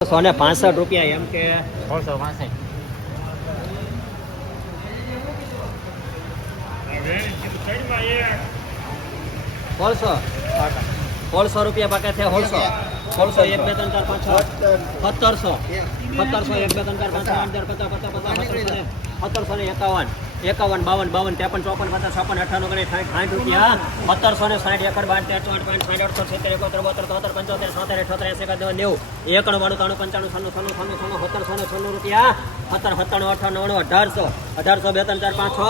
સો ને પાસઠ રૂપિયા એમ કે સોળસો પાસઠ સોળસો સોળસો રૂપિયા પાકે છે સોળસો સોળસો એક બે ત્રણ ચાર પાંચ છ સત્તરસો સત્તરસો એક બે ત્રણ ચાર પાંચ છ આઠ હજાર પચાસ પચાસ પચાસ સત્તરસો ને સત્તરસો ને એકાવન એકાવન, બાવન બાવન, ત્રેપન, ચોપન, પચાસ, છપ્પન અઠાણું ગણે સાઠ સાઠ રૂપિયા. સત્તરસો ને સાઠ એકર બાર તેર ચોટ પાંચ સાઠ અડસો સિત્તેર, એકોતેર, બોતેર, તોતેર, પંચોતેર, સોતેર, અઠોતેર એસી એકાદ નેવું. એકણ વાળું ત્રણ, પંચાણું, છન્નું છન્નું છન્નું છન્નું સત્તરસો ને છન્નું રૂપિયા. સત્તર, સત્તાણું અઠાણું અઢારસો. અઢારસો, બે, ત્રણ, ચાર, પાંચ, છ.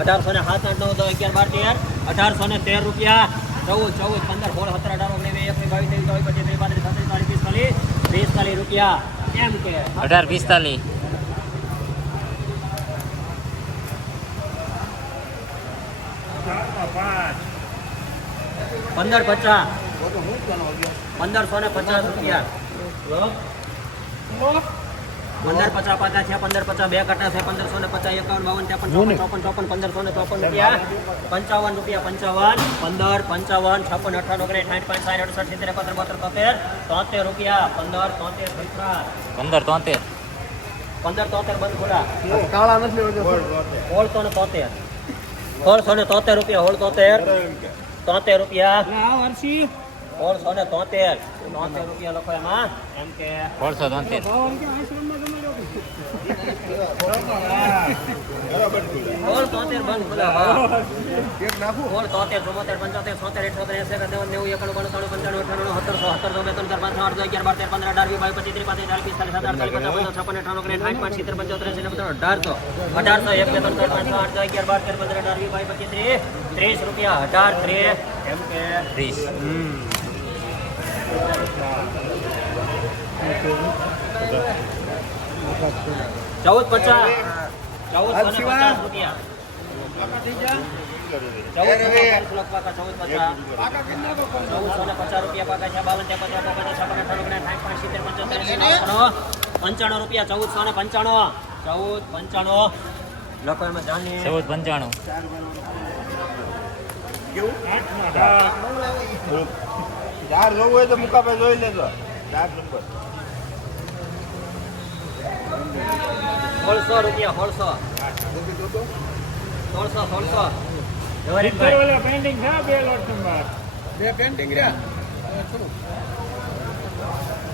અઢારસો ને સાત, આઠ, નવ, દસ, અગિયાર, બાર, તેર. અઢારસો ને તેર રૂપિયા. ચૌદ ચૌદ, પંદર, સોળ, સત્તર, અઢાર, ઓગણીસ, વીસ, એકવીસ, બાવીસ, ત્રેવીસ, ચોવીસ, પચીસ, ત્રીસ, પાંત્રીસ, છત્રીસ, ચાલીસ વીસ ચાલીસ રૂપિયા. એમ કે. અઢાર, પિસ્તાલીસ. પંદર પચાસ પંદરસો ને પચાસ રૂપિયા પંદર પચાસ પાકા છે પંદર પચાસ બે કટા છે પંદરસો ને પચાસ એકાવન બાવન ત્રેપન ચોપન ચોપન ચોપન પંદરસો ને ચોપન રૂપિયા પંચાવન રૂપિયા પંચાવન પંદર પંચાવન છપ્પન અઠાવન ઓગણીસ સાઠ પાંચ સાઠ અડસઠ સિત્તેર એકોતેર બોતેર તોતેર તોતેર રૂપિયા પંદર તોતેર પૈસા પંદર તોતેર પંદર તોતેર બંધ ખોલા કાળા નથી સોળસો ને તોતેર સોળસો ને તોતેર રૂપિયા હોળ તોતેર તોતેર રૂપિયા. સોળસો ને તોતેર તોતેર રૂપિયા લખો એમાં એમ કે સોળસો તોતેર સોળ તોતેર બંધ ખુલ્લા હા એક નાખું સોળ તોતેર ચુમ્મોતેર પંચોતેર સોતેર અઠોતેર એસી એકાદ નેવું નેવું એકાણું બાણું પંચાણું અઠાણું સત્તરસો સત્તરસો બે ત્રણ ચાર પાંચ છ આઠ દસ અગિયાર બાર તેર પંદર અઢાર વીસ બાવીસ પચીસ ત્રીસ પાંત્રીસ ચાલીસ પિસ્તાલીસ સાત અડતાલીસ પચાસ પચાસ છપ્પન અઠાણું ઓગણીસ સાઠ પાંચ સિત્તેર પંચોતેર એસી ને બધા અઢારસો અઢારસો એક બે ત્રણ ચાર પાંચ છ આઠ દસ અગિયાર બાર તેર પંદર અઢાર વીસ બાવીસ પચીસ ત્રીસ ત્રીસ રૂપિયા અઢાર ત્રીસ એમ કે ત્રીસ ચૌદ પચાસ. ચૌદ પચાસ ચૌદસો ને પચાસ રૂપિયા પંચાણું. રૂપિયા ચૌદસો ને પંચાણું. ચૌદ પંચાણું. લોકો એમાં જાની ચૌદ પંચાણું. ચાર જોવું હોય તો મુકાબે જોઈ લેજો. ચાર નંબર સોળસો રૂપિયા સોળસો. સોળસો સોળસો. બે પેન્ટિંગ રહ્યા?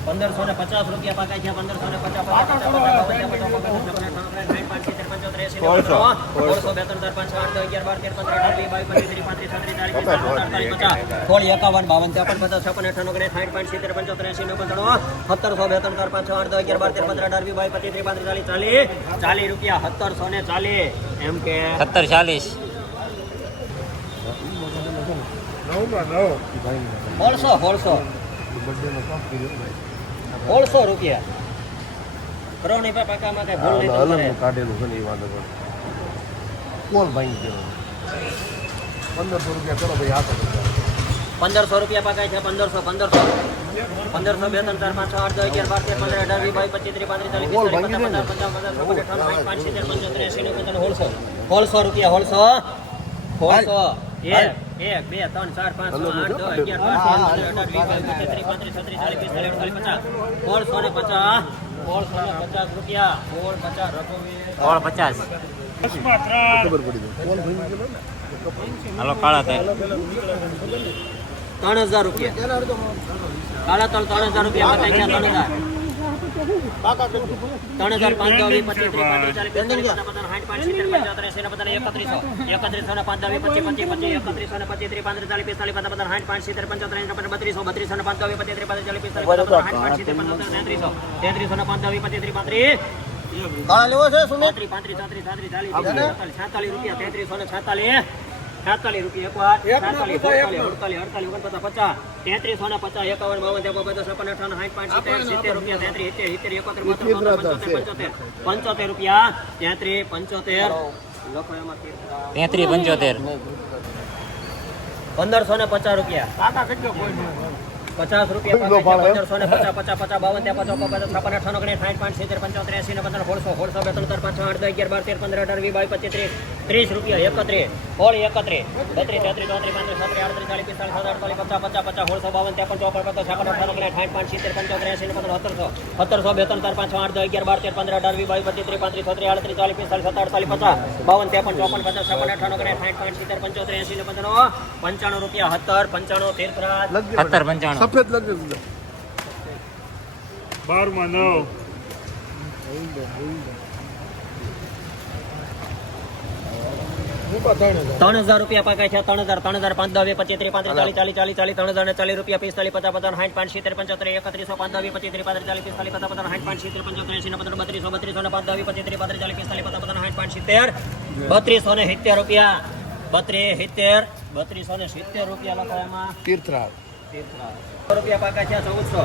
પંદરસો ને પચાસ રૂપિયા પાકા છે પંદરસો ને પચાસ પચાસ પચાસ પચાસ બાવન ત્રેપન ચોપન પચાસ છપ્પન અઠ્ઠાણું ઓગણીસ સાઠ પાંચ સિત્તેર પંચોતેર એંસી નેવું સોળસો બે ત્રણ ચાર પાંચ છ આઠ દસ અગિયાર બાર તેર પંદર અઢાર વીસ બાવીસ પચીસ ત્રીસ પાંત્રીસ છત્રીસ ચાલીસ પિસ્તાલીસ અડતાલીસ પચાસ સોળ એકાવન બાવન ત્રેપન પચાસ છપ્પન અઠ્ઠાણું ઓગણીસ સાઠ પાંચ સિત્તેર પંચોતેર એંસી નેવું પંચાણું સત્તરસો બે ત્રણ ચાર પાંચ છ આઠ દસ અગિયાર બાર તેર પંદર અઢાર વીસ બાવીસ પચીસ ત્રીસ પાંત્રીસ ચાલીસ ચાલીસ ચાલીસ રૂપિયા સત્તરસો ને ચાલીસ એમ કે સત્તર ચાલીસ નવમાં નવ સોળસો સોળસો સોળસો રૂપિયા. કરો પા પાકામાં કઈ ભૂલ નહીં તો કરે. કાઢેલું છે ને એ વાંધો પણ કોણ ભાઈ ગયો? પંદરસો રૂપિયા કરો ભાઈ આ તો પંદરસો રૂપિયા પાકાય છે પંદરસો પંદરસો. પંદરસો બે ત્રણ ચાર પાંચ છ આઠ દસ અગિયાર બાર તેર પંદર અઢાર વીસ બાવીસ પચીસ ત્રીસ પાંત્રીસ ચાલીસ પિસ્તાલીસ પચાસ. પચાસ પચાસ છપ્પન સાઠ પાંચ સિત્તેર પંચોતેર એંસી નેવું સોળસો સોળસો. રૂપિયા સોળસો. સોળસો એક. એક બે ત્રણ ચાર પાંચ છ આઠ દસ અગિયાર બાર તેર અઢાર વીસ બાવીસ પચીસ પાંત્રીસ છત્રીસ ચાલીસ પિસ્તાલીસ અડતાલીસ પચાસ. સોળસો ને પચાસ. સોળસો ને પચાસ રૂપિયા. સોળ પચાસ રઘુવીર સોળ હાલો કાળા ત્રણ હજાર રૂપિયા. કાળા તળ ત્રણ હજાર રૂપિયા. બતાવી ગયા ત્રણ હજાર. ત્રણ હજાર પાંચ પાંચ વીસ પચીસ પચીસ એકત્રીસો ને પચીસ ચાલીસ પિસ્તાલીસ પચાસ સાઠ પાંચ સિત્તેર પંચોતેર એંસી પચાસ બત્રીસો બત્રીસો પાંચ વીસ પચીસ ત્રીસ પાંત્રીસ પાંચ ને પાંચ વીસ પચીસ ત્રીસ પાંત્રીસ લેવો છે છેતાલીસ રૂપિયા તેત્રીસો ને છેતાલીસ છેતાલીસ રૂપિયા એક વાર છેતાલીસ અડતાલીસ અડતાલીસ અડતાલીસ ઓગણપચાસ પચાસ તેત્રીસો ને પચાસ એકાવન બાવન ત્રેપન પચાસ છપ્પન અઠાવન સાઠ પાંચ સિત્તેર સિત્તેર રૂપિયા તેત્રીસ સિત્તેર સિત્તેર એકોતેર પંચોતેર પંચોતેર પંચોતેર રૂપિયા તેત્રીસ પંચોતેર. એમાં તેત્રીસ પંચોતેર. પંદરસો ને પચાસ રૂપિયા. પચાસ રૂપિયા પંદરસો ને પચાસ પચાસ પચાસ બાવન ત્યાં પચાસ પચાસ છપ્પન અઠાણું ઓગણીસ સાઠ પાંચ સિત્તેર પંચોતેર એંસી ને પંદર સોળસો સોળસો બે ત્રણ ચાર પાંચ છ અગિયાર બાર તેર પંદર અઢાર વી બાવીસ પચીસ ત્રીસ. ત્રીસ રૂપિયા એકત્રીસ હોળ એકત્રીસ. બત્રીસ તેત્રીસ ચોત્રીસ પાંત્રીસ છત્રીસ આડત્રીસ ચાલીસ પિસ્તાલીસ સત્તર અડતાલીસ પચાસ પચાસ પચાસ સોળસો બાવન ત્રેપન ચોપન પચાસ છપ્પન અઠાવન ઓગણીસ સાઠ પાંચ સિત્તેર પંચોતેર એસી પંદર સત્તરસો. સત્તરસો બેતન ચાર પાંચ છ આઠ દસ અગિયાર બાર તેર પંદર અઢાર વીસ બાવીસ પચીસ ત્રીસ પાંત્રીસ છત્રીસ આડત્રીસ ચાલીસ પિસ્તાલીસ સત્તર અડતાલીસ પચાસ બાવન ત્રેપન ચોપન પચાસ છપ્પન અઠાવન ઓગણીસ સાઠ પાંચ સિત્તેર પંચોતેર એસી પંદર પંચાણું રૂપિયા સત્તર પંચાણું તેર સત્તર પંચાણું. સફેદ લગ્ન બારમાં નવ. ત્રણ હજાર રૂપિયા પાકા છે. ત્રણ હજાર ત્રણ હજાર પાંચ દસ પચીસ ત્રીસ પાંત્રીસ ચાલીસ ચાલીસ ચાલીસ ચાલીસ ત્રણ હજાર ને ચાલીસ રૂપિયા પિસ્તાલીસ પચાસ પચાસ સાઠ પાંચ સિત્તેર પંચોતેર એકત્રીસો પાંચ દસ પચીસ ત્રીસ પાંત્રીસ ચાલીસ પિસ્તાલીસ પચાસ પચાસ સાઠ પાંચ સિત્તેર પંચોતેર એસી પંદર બત્રીસો બત્રીસો ને પાંચ દસ પચીસ ત્રીસ પાંત્રીસ ચાલીસ પિસ્તાલીસ પચાસ પચાસ સાઠ પાંચ સિત્તેર બત્રીસો ને સિત્તેર રૂપિયા. બત્રીસ સિત્તેર બત્રીસો ને સિત્તેર રૂપિયા લખો એમાં. તીર્થરાજ. રૂપિયા પાકા છે ચૌદસો.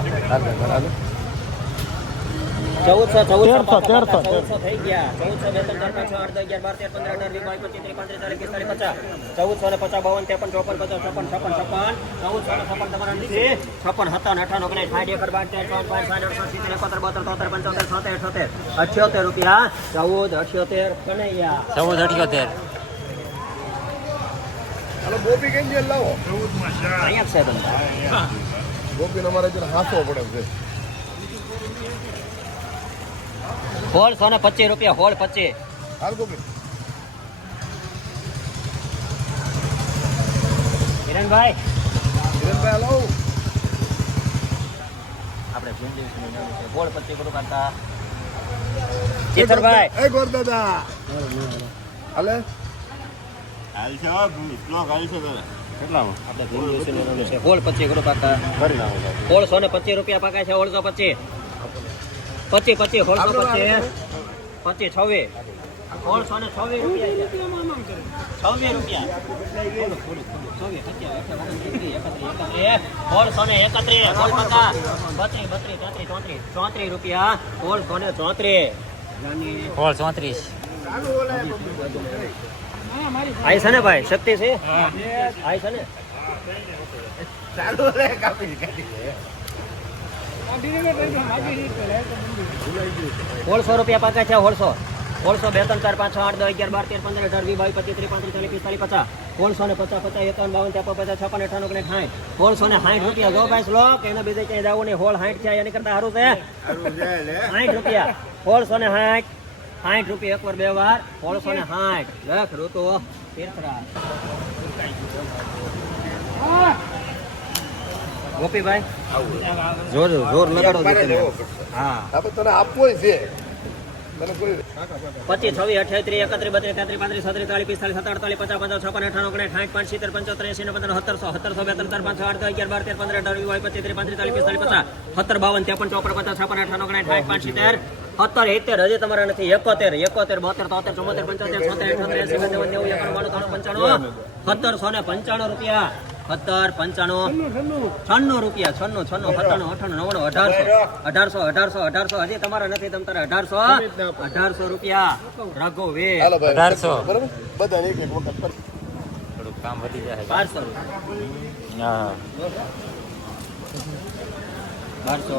ચૌદસો ચૌદસો તેરસો, ચૌદસો થઈ ગયા. ચૌદસો બે ત્રણ ચાર પાંચ છ આઠ અગિયાર બાર તેર પંદર અઢાર વીસ બાવીસ પચીસ ત્રીસ પાંત્રીસ ચાલીસ પિસ્તાલીસ પચાસ. ચૌદસો ને પચાસ બાવન ત્રેપન ચોપન પચાસ છપ્પન છપ્પન છપ્પન. ચૌદસો ને છપ્પન તમારા નીચે. છપ્પન સત્તાવન અઠાવન ઓગણીસ સાઠ એકર બાર તેર ચોદ પાંચ સાઠ અડસઠ સિત્તેર એકોતેર બોતેર તોતેર પંચોતેર છોતેર અઠોતેર અઠ્યોતેર રૂપિયા. ચૌદ અઠ્યોતેર કનૈયા. ચૌદ અઠ્યોતેર. હાલો, ગોપી કેમ છે લાવો? ચાર અહીંયા છે ગોપી અમારે હાથો પડે છે. હોળ સો ને પચીસ રૂપિયા હોળ પચીસ. કિરણભાઈ હિરણભાઈ. કિરણભાઈ હલો. આપણે ભીંડી છે. હોળ પચીસ કરું કાકા ચેતરભાઈ એ ગોરદાદા. હાલે. કેટલામાં? આપણે ભીંડી વિશેની જાણ છે. હોળ પચીસ કરું નાખો. સોળસો ને પચીસ રૂપિયા પાકા છે ઓળસો પચીસ. પચીસ પતિ સોળસો પચીસ પચીસ છવ્વીસ. સોળસો ને છવ્વીસ રૂપિયા. સોળસો ને એકત્રીસ બત્રીસ બત્રીસ તેત્રીસ ચોત્રીસ ચોત્રીસ રૂપિયા. સોળસો ને ચોત્રીસ. સોળ ચોત્રીસ. આઈ છે ને ભાઈ? શક્તિ છે? આઈ છે ને? સોળસો રૂપિયા પાકા છે સોળસો સોળસો બે ત્રણ ચાર પાંચ છ આઠ દસ અગિયાર બાર તેર પંદર અઢાર વીસ બાવીસ પચીસ ત્રીસ પાંત્રીસ ચાલીસ પિસ્તાલીસ પચાસ. સોળસો ને પચાસ પચાસ એકાવન બાવન ત્યાં પચાસ છપ્પન અઠાણું ને સાઠ. સોળસો ને સાઠ રૂપિયા. જો ભાઈ શ્લોક એને બીજે ક્યાંય જવું નહીં. હોળ સાઠ છે એની કરતા સારું છે. સાઠ રૂપિયા. સોળસો ને સાઠ. સાઠ રૂપિયા એક વાર બે વાર. સોળસો ને સાઠ. લખ રૂતો તીર્થરાજ. ગોપીભાઈ? જોર જોર લગાડો. હા. આપણે તને આપવો છે. પચીસ છવ્વીસ અઠ્યાવીસ એકત્રીસ બત્રીસ તેત્રીસ પાંત્રીસ છત્રીસ ચાલીસ પિસ્તાલીસ સત્તર અડતાલીસ પચાસ પચાસ છપ્પન અઠાણું ઓગણીસ સાઠ પાંચ સિત્તેર પંચોતેર એસી ને પંદર સત્તરસો સત્તરસો બે ત્રણ ચાર પાંચ છ આઠ અગિયાર બાર તેર પંદર અઢાર બાવીસ પચીસ ત્રીસ પાંત્રીસ ચાલીસ પિસ્તાલીસ પચાસ સત્તર બાવન ત્રેપન ચોપન પચાસ છપ્પન અઠાણું ઓગણીસ સાઠ પાંચ સિત્તેર સત્તર એતેર હજી તમારા નથી. એકોતેર એકોતેર બોતેર તોતેર ચુમ્મોતેર પંચોતેર છોતેર અઠોતેર એસી નેવું એકાણું બાણું ત્રણ પંચાણું સત્તરસો ને પંચાણું રૂપિયા. સત્તર પંચાણું છન્નું રૂપિયા છન્નું છન્નું સત્તાણું અઠાણું નવ્વાણું અઢારસો. અઢારસો અઢારસો અઢારસો. હજી તમારા નથી તમ તારે અઢારસો. અઢારસો રૂપિયા. રઘુ વે અઢારસો. બધા એક એક વખત થોડુંક કામ વધી જાય બારસો રૂપિયા. હા. બારસો.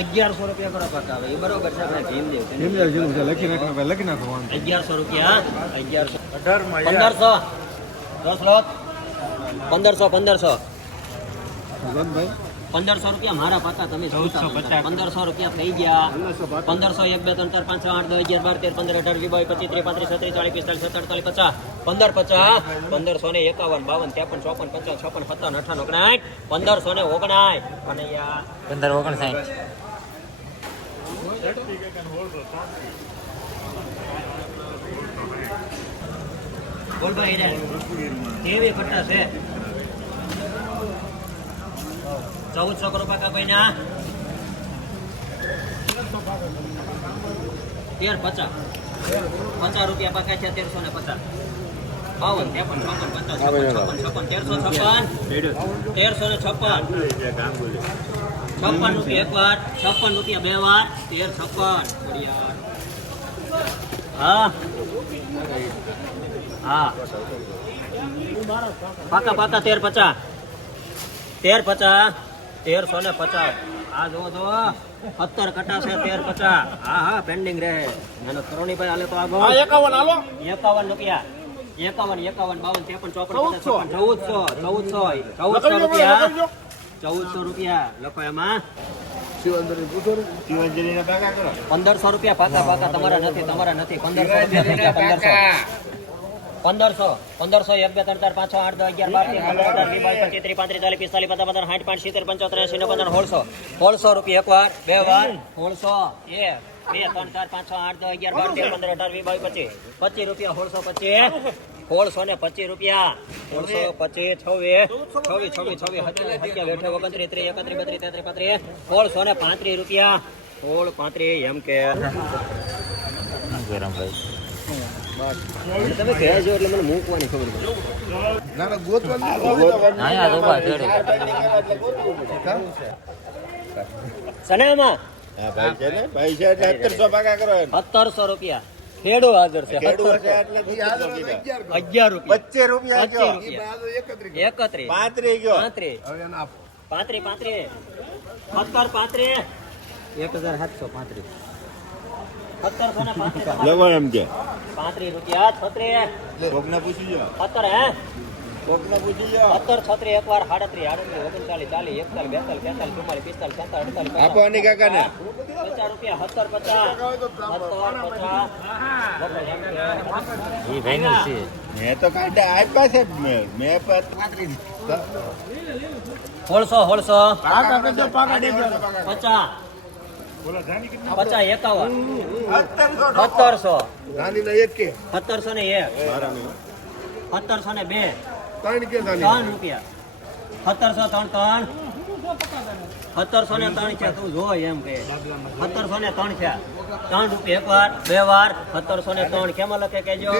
અગિયારસો રૂપિયા કરો પાકા એ બરોબર છે આપણે ભીમદેવ લખી નાખો લખી નાખો અગિયારસો રૂપિયા. અગિયારસો. અઢારમાં પંદરસો. દસ પંદરસો પંદરસો. પંદરસો રૂપિયા મારા પાતા તમે. પંદરસો રૂપિયા થઈ ગયા. પંદરસો એક બે ત્રણ ચાર પાંચ છ આઠ દસ અગિયાર બાર તેર પંદર અઢાર વીસ બાવીસ પચીસ ત્રીસ પાંત્રીસ છત્રીસ ચાલીસ પિસ્તાલીસ સત્તર અડતાલીસ પચાસ. પંદર પચાસ. પંદરસો ને એકાવન બાવન ત્રેપન ચોપન પચાસ છપ્પન સત્તાવન અઠાવન ઓગણાઠ પંદરસો ને ઓગણાઠ અને પંદર ઓગણસાઠ. રે કેવી પટ્ટા છે? ચૌદસો કરો પાકા ભાઈના. તેર પચાસ. પચાસ રૂપિયા પાકા છે તેરસો ને પચાસ. બાવન ત્રેપન છપ્પન પચાસ છપ્પન છપ્પન તેરસો છપ્પન. તેરસો ને છપ્પન. છપ્પન રૂપિયા એક વાર છપ્પન રૂપિયા બે વાર તેર છપ્પન. હા. હા. પાકા પાકા તેર પચાસ. તેર પચાસ તેરસો ને પચાસ. આ જો જો સત્તર કટા છે તેર પચાસ. હા હા પેન્ડિંગ રહે. મહેનત કરો ભાઈ હાલે તો આગળ. એકાવન હાલો. એકાવન રૂપિયા. એકાવન એકાવન બાવન ત્રેપન ચોપન પચાસ ચૌદસો ચૌદસો ચૌદસો રૂપિયા. ચૌદસો રૂપિયા. લખો એમાં. પંદરસો રૂપિયા પાકા પાકા. તમારા નથી તમારા નથી. પંદરસો રૂપિયા પંદરસો. પંદરસો. પંદરસો એક ત્રણ, ચાર, પાંચ આઠ અગિયાર પંદર અઢાર વીસ, બાવીસ, પચીસ, ત્રીસ, પાંત્રીસ, ચાલીસ, પિસ્તાલીસ પચાસ પચાસ સાઠ, પાંચ, સિત્તેર સોળસો. રૂપિયા એક બે વાર. સોળસો. એક, બે, ત્રણ, ચાર, પાંચ આઠ અગિયાર, બાર પંદર, અઢાર, વીસ, બાવીસ, પચીસ. પચીસ રૂપિયા, સોળસો, પચીસ. સોળસો ને પચીસ રૂપિયા. સોળસો, પચીસ, છવ્વીસ. છવ્વીસ છવ્વીસ છવ્વીસ, સત્યાવીસ ઓગણત્રીસ, ત્રીસ, એકત્રીસ, બત્રીસ, તેત્રીસ, પાંત્રીસ. સોળસો ને પાંત્રીસ રૂપિયા. સોળ, પાંત્રીસ, એમ કે. ગરમ તમે કયા છો એટલે મને મૂકવાની ખબર પડે કરો 1700 રૂપિયા. ખેડો હાજર છે ખેડો રૂપિયા. 25 રૂપિયા 25 31 35 ગયો. 35 હવે આપો. 35 35 લેવો એકવાર સાડત્રીસ આડત્રીસ ઓગણચાલીસ ચાલીસ એકતાલીસ બેતાલીસ બેતાલીસ ચુમ્માલીસ પિસ્તાલીસ સત્તર પચાસ. મેં તો કાઢ્યા હોળસો પચાસ. પચાસ એકાવન. સત્તરસો ને એક સત્તરસો ને બે. ત્રણ રૂપિયા. સત્તરસો ત્રણ ત્રણ. સત્તરસો ને ત્રણ છે તું જો એમ કે. સત્તરસો ને ત્રણ છે. ત્રણ રૂપિયા એક વાર બે વાર. સત્તરસો ને ત્રણ. કેમાં લખે કેજો